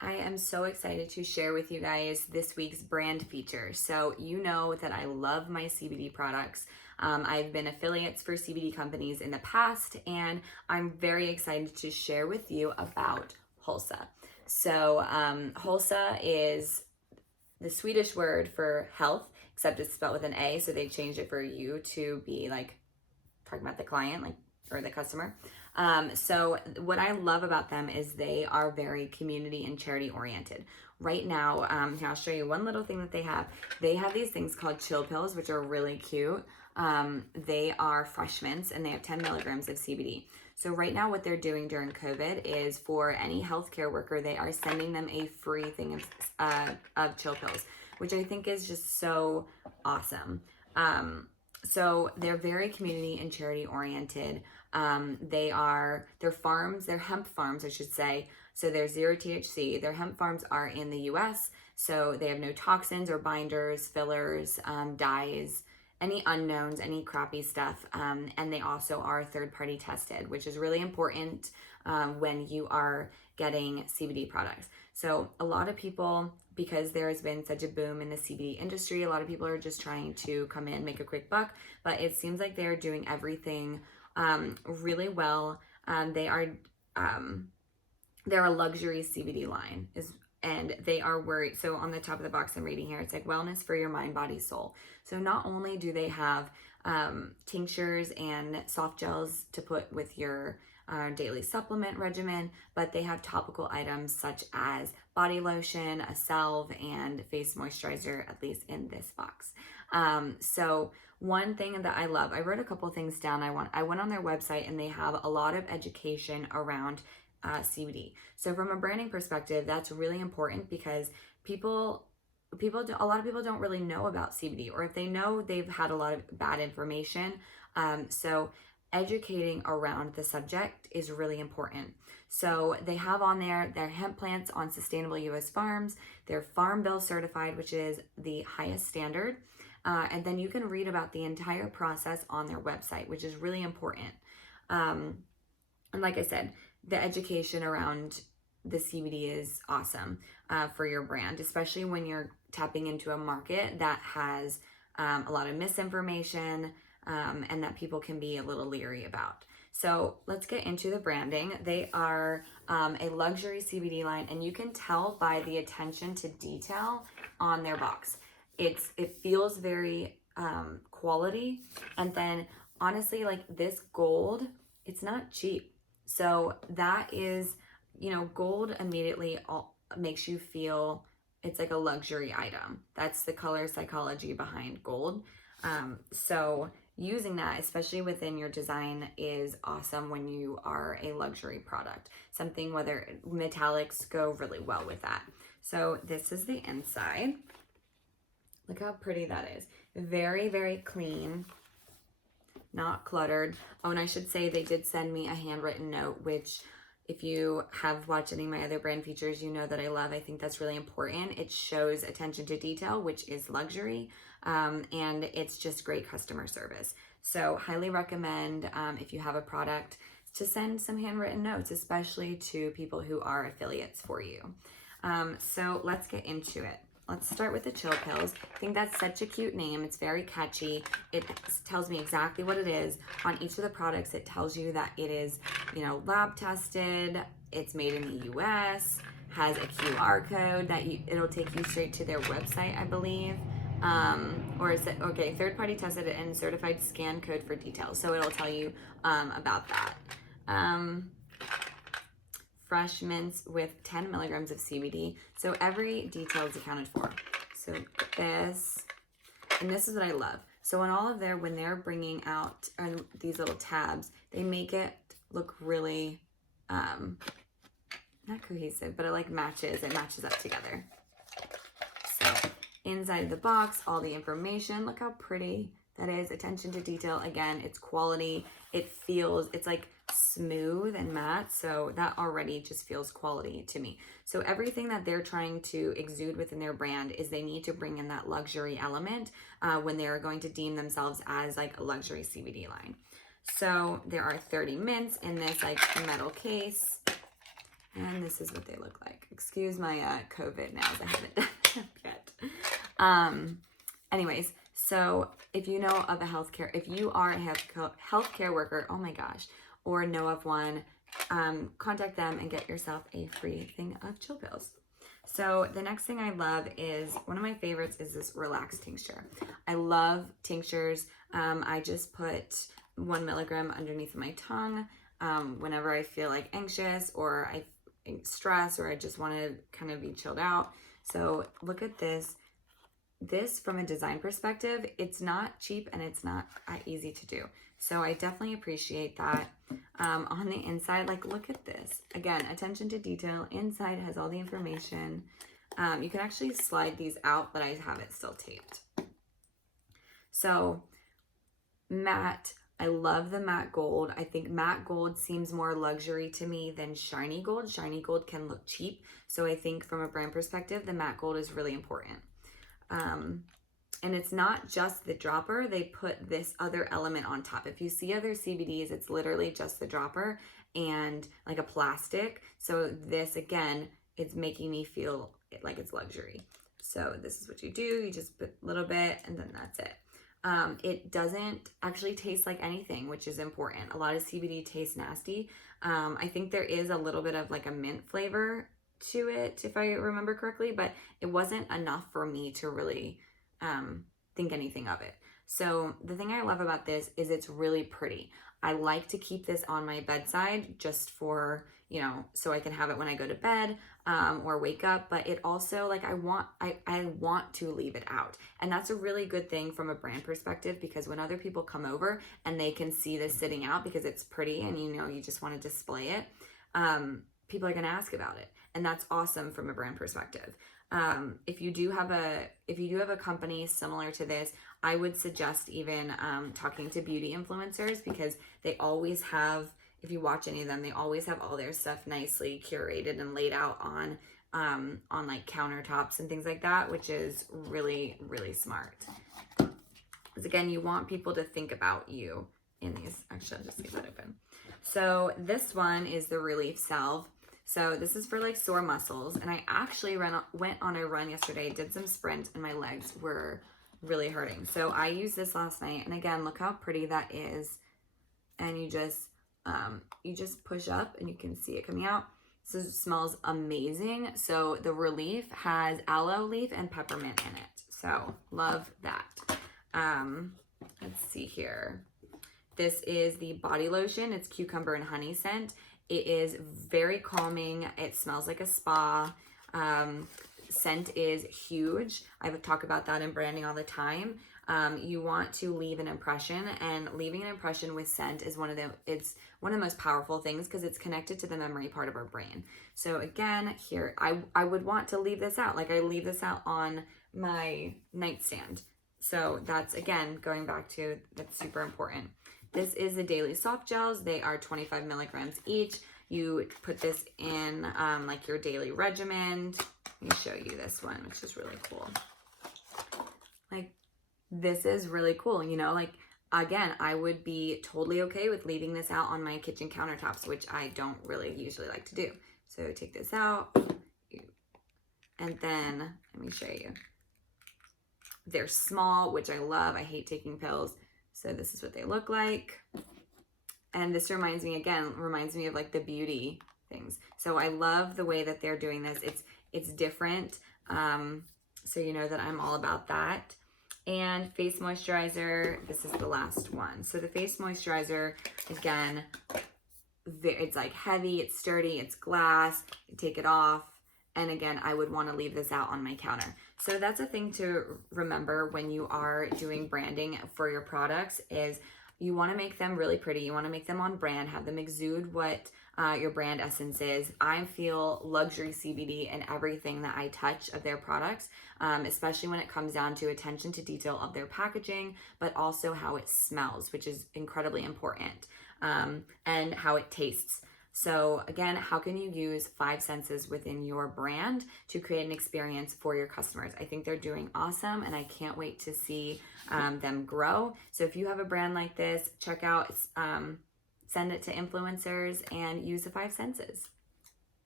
I am so excited to share with you guys this week's brand feature. So you know that I love my CBD products. I've been affiliates for CBD companies in the past, and I'm very excited to share with you about Hulsa. So Hulsa is the Swedish word for health, except it's spelled with an A, so they changed it for you to be like talking about the client, like, or the customer. So what I love about them is they are very community and charity oriented. Right now, here I'll show you one little thing that they have. They have these things called chill pills, which are really cute. They are fresh mints and they have 10 milligrams of CBD. So right now what they're doing during COVID is for any healthcare worker, they are sending them a free thing of chill pills, which I think is just so awesome. So they're very community and charity oriented. They're farms, they're hemp farms, I should say. So they're 0 THC. Their hemp farms are in the US. So they have no toxins or binders, fillers, dyes, any unknowns, any crappy stuff. And they also are third-party tested, which is really important when you are getting CBD products. So a lot of people, because there has been such a boom in the CBD industry, a lot of people are just trying to come in, make a quick buck, but it seems like they're doing everything really well. They're a luxury CBD line, and they are worried. So on the top of the box I'm reading here, it's like wellness for your mind, body, soul. So not only do they have tinctures and soft gels to put with your daily supplement regimen, but they have topical items such as body lotion, a salve, and face moisturizer, at least in this box. So one thing that I love, I wrote a couple things down. I went on their website and they have a lot of education around CBD. So from a branding perspective, that's really important because a lot of people don't really know about CBD, or if they know, they've had a lot of bad information. So educating around the subject is really important. So they have on there their hemp plants on sustainable US farms. They're Farm Bill certified, which is the highest standard. And then you can read about the entire process on their website, which is really important. And like I said, the education around the CBD is awesome for your brand, especially when you're tapping into a market that has a lot of misinformation and that people can be a little leery about. So let's get into the branding. They are a luxury CBD line, and you can tell by the attention to detail on their box. It feels very quality, and then honestly, like this gold, it's not cheap. So that is, gold immediately makes you feel it's like a luxury item. That's the color psychology behind gold. So using that, especially within your design, is awesome when you are a luxury product. Something, whether metallics go really well with that. So this is the inside. Look how pretty that is. Very, very clean, not cluttered. Oh, and I should say they did send me a handwritten note, which if you have watched any of my other brand features, you know that I love. I think that's really important. It shows attention to detail, which is luxury, and it's just great customer service. So highly recommend if you have a product to send some handwritten notes, especially to people who are affiliates for you. So let's get into it. Let's start with the chill pills. I think that's such a cute name. It's very catchy. It tells me exactly what it is. On each of the products, it tells you that it is, lab tested. It's made in the US, has a QR code that it'll take you straight to their website, I believe. Or is it, okay, third party tested and certified scan code for details. So it'll tell you about that. Fresh mints with 10 milligrams of CBD. So every detail is accounted for. So this, and this is what I love. So on all of when they're bringing out these little tabs, they make it look really, not cohesive, but it matches up together. So inside the box, all the information, look how pretty that is. Attention to detail. Again, it's quality. It's like smooth and matte, so that already just feels quality to me. So everything that they're trying to exude within their brand is they need to bring in that luxury element when they're going to deem themselves as like a luxury CBD line. So there are 30 mints in this metal case, And this is what they look like. Excuse my COVID nails, I haven't done them yet. Anyways, so if you know of a healthcare, if you are a healthcare worker, oh my gosh, or know of one, contact them and get yourself a free thing of chill pills. So the next thing I love is, one of my favorites is this Relax Tincture. I love tinctures. I just put 1 milligram underneath my tongue whenever I feel like anxious or I stress or I just want to kind of be chilled out. So look at this. This, from a design perspective, it's not cheap and it's not easy to do. So I definitely appreciate that. On the inside, like, look at this. Again, attention to detail. Inside has all the information. You can actually slide these out, but I have it still taped. So matte, I love the matte gold. I think matte gold seems more luxury to me than shiny gold. Shiny gold can look cheap. So I think from a brand perspective, the matte gold is really important. And it's not just the dropper, they put this other element on top. If you see other CBDs, it's literally just the dropper and like a plastic. So this, again, it's making me feel like it's luxury. So this is what you do. You just put a little bit and then that's it. It doesn't actually taste like anything, which is important. A lot of CBD tastes nasty. I think there is a little bit of like a mint flavor to it, if I remember correctly, but it wasn't enough for me to really think anything of it. So the thing I love about this is it's really pretty. I like to keep this on my bedside just for, you know, so I can have it when I go to bed or wake up, but it also, like, I want to leave it out. And that's a really good thing from a brand perspective, because when other people come over and they can see this sitting out because it's pretty and, you know, you just want to display it, people are going to ask about it. And that's awesome from a brand perspective. If you do have a company similar to this, I would suggest even talking to beauty influencers, because they always have, if you watch any of them, they always have all their stuff nicely curated and laid out on like countertops and things like that, which is really, really smart. Because again, you want people to think about you in these. Actually, I'll just leave that open. So this one is the Relief Salve. So this is for like sore muscles, and I actually went on a run yesterday, did some sprints, and my legs were really hurting. So I used this last night, and again, look how pretty that is. And you just push up and you can see it coming out. So it smells amazing. So the Relief has aloe leaf and peppermint in it. So love that. Let's see here. This is the body lotion. It's cucumber and honey scent. It is very calming. It smells like a spa. Scent is huge. I would talk about that in branding all the time. You want to leave an impression, and leaving an impression with scent is one of the most powerful things, because it's connected to the memory part of our brain. So again, here, I would want to leave this out. Like, I leave this out on my nightstand. So that's, again, going back to, that's super important. This is the Daily Soft Gels. They are 25 milligrams each. You put this in like your daily regimen. Let me show you this one, which is really cool. Like, this is really cool, you know, like, again, I would be totally okay with leaving this out on my kitchen countertops, which I don't really usually like to do. So take this out, and then let me show you. They're small, which I love. I hate taking pills. So this is what they look like. And this reminds me of like the beauty things. So I love the way that they're doing this. It's different. So you know that I'm all about that. And face moisturizer, this is the last one. So the face moisturizer, again, it's like heavy, it's sturdy, it's glass. You take it off. And again, I would want to leave this out on my counter. So that's a thing to remember when you are doing branding for your products, is you want to make them really pretty. You want to make them on brand, have them exude what your brand essence is. I feel luxury CBD in everything that I touch of their products, especially when it comes down to attention to detail of their packaging, but also how it smells, which is incredibly important, and how it tastes. So again, how can you use 5 senses within your brand to create an experience for your customers? I think they're doing awesome, and I can't wait to see them grow. So if you have a brand like this, check out, send it to influencers and use the 5 senses.